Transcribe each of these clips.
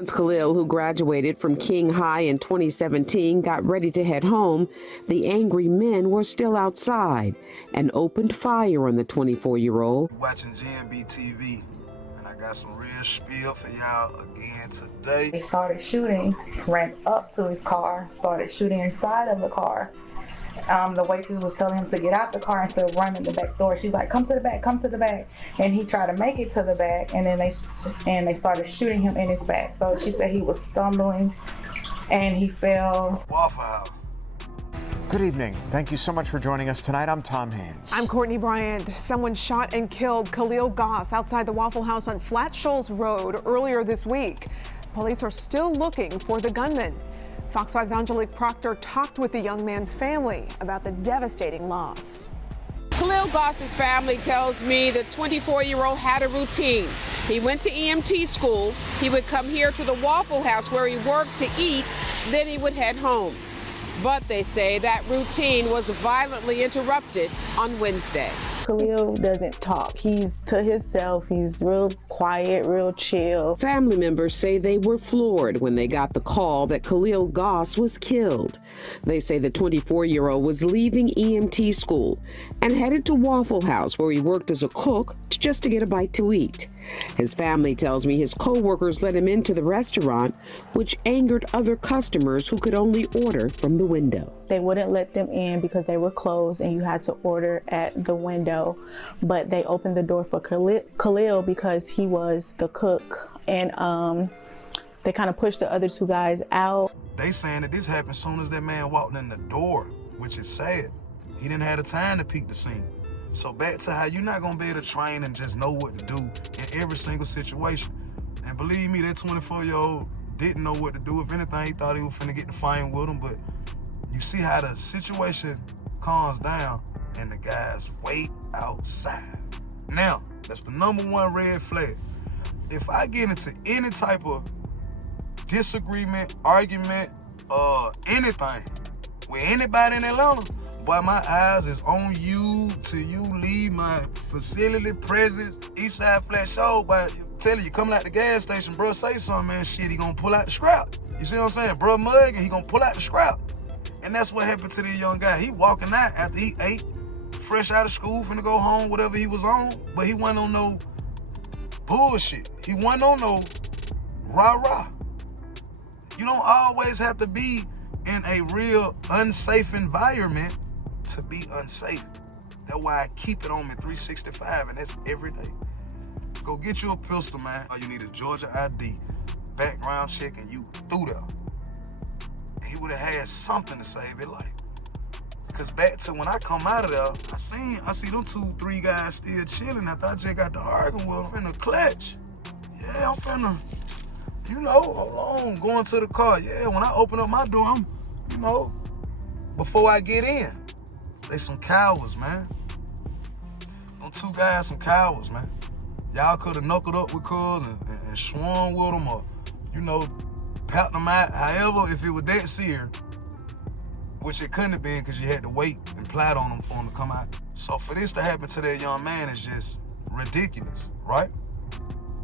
Once Khalil, who graduated from King High in 2017, got ready to head home, the angry men were still outside and opened fire on the 24-year-old. Watching GMB TV, and I got some real spiel for y'all again today. They started shooting, ran up to his car, started shooting inside of the car. The waitress was telling him to get out the car and to run in the back door. She's like, come to the back, come to the back. And he tried to make it to the back, and then they started shooting him in his back. So she said he was stumbling and he fell. Waffle House. Good evening. Thank you so much for joining us tonight. I'm Tom Haynes. I'm Courtney Bryant. Someone shot and killed Khalil Goss outside the Waffle House on Flat Shoals Road earlier this week. Police are still looking for the gunman. Fox 5's Angelique Proctor talked with the young man's family about the devastating loss. Khalil Goss's family tells me the 24-year-old had a routine. He went to EMT school. He would come here to the Waffle House where he worked to eat, then he would head home. But they say that routine was violently interrupted on Wednesday. Khalil doesn't talk. He's to himself. He's real quiet, real chill. Family members say they were floored when they got the call that Khalil Goss was killed. They say the 24-year-old was leaving EMT school and headed to Waffle House, where he worked as a cook just to get a bite to eat. His family tells me his co-workers let him into the restaurant, which angered other customers who could only order from the window. They wouldn't let them in because they were closed and you had to order at the window. But they opened the door for Khalil because he was the cook, and they kind of pushed the other two guys out. They saying that this happened as soon as that man walked in the door, which is sad. He didn't have the time to peek the scene. So back to how you're not gonna be able to train and just know what to do in every single situation. And believe me, that 24-year-old didn't know what to do. If anything, he thought he was finna get the fighting with him, but you see how the situation calms down and the guys wait outside. Now, that's the number one red flag. If I get into any type of disagreement, argument, anything with anybody in Atlanta, boy, my eyes is on you till you leave my facility presence. Eastside Flat Show, but telling you, coming out the gas station, bro, say something, man, shit, he gonna pull out the scrap. You see what I'm saying? Bro mug, and he gonna pull out the scrap. And that's what happened to this young guy. He walking out after he ate, fresh out of school, finna go home, whatever he was on, but he wasn't on no bullshit. He wasn't on no rah-rah. You don't always have to be in a real unsafe environment to be unsafe. That's why I keep it on me 365, and that's every day. Go get you a pistol, man. All you need is Georgia ID, background check, and you through there. And he would have had something to save his life. Because back to when I come out of there, I see them 2-3 guys still chilling after I just got to arguing with them. I'm finna clutch. Yeah, I'm finna, hold on, going to the car. Yeah, when I open up my door, I'm, before I get in. They some cowards, man. Them 2 guys some cowards, man. Y'all could have knuckled up with cuz and swung with them or, pout them out. However, if it was that serious, which it couldn't have been because you had to wait and plot on them for them to come out. So for this to happen to that young man is just ridiculous, right?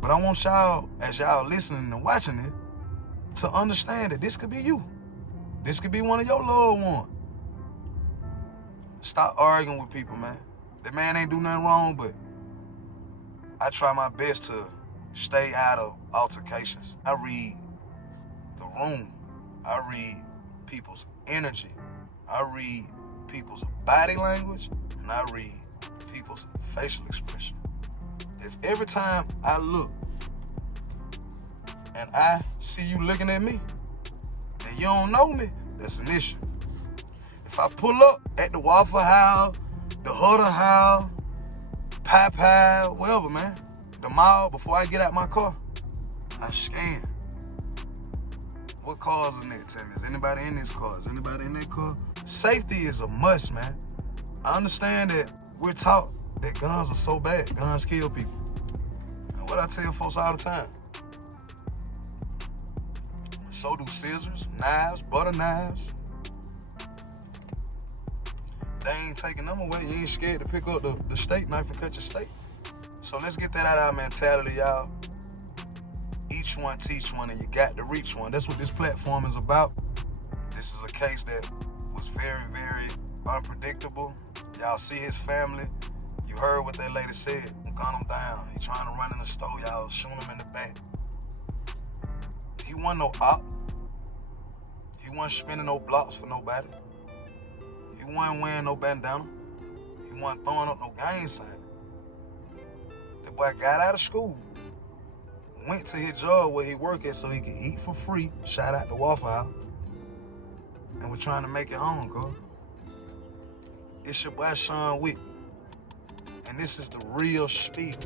But I want y'all, as y'all listening and watching it, to understand that this could be you. This could be one of your loved ones. Stop arguing with people, man. That man ain't do nothing wrong, but I try my best to stay out of altercations. I read the room. I read people's energy. I read people's body language, and I read people's facial expression. If every time I look and I see you looking at me and you don't know me, that's an issue. If I pull up at the Waffle House, the Huddle House, Pie, wherever, man, the mall, before I get out my car, I scan. What cars are next to me? Is anybody in this car? Is anybody in that car? Safety is a must, man. I understand that we're taught that guns are so bad. Guns kill people. And what I tell folks all the time, so do scissors, knives, butter knives. They ain't taking them away. You ain't scared to pick up the steak knife and cut your steak. So let's get that out of our mentality, y'all. Each preach one, teach one, and you got to reach one. That's what this platform is about. This is a case that was very, very unpredictable. Y'all see his family. You heard what that lady said. Gun him down. He trying to run in the store. Y'all shoot him in the back. He wasn't no op. He wasn't spinning no blocks for nobody. He wasn't wearing no bandana. He wasn't throwing up no gang sign. That boy got out of school, went to his job where he worked at so he could eat for free, shout out to Waffle House, and we're trying to make it home, girl. It's your boy Sean Wick, and this is the real spiel.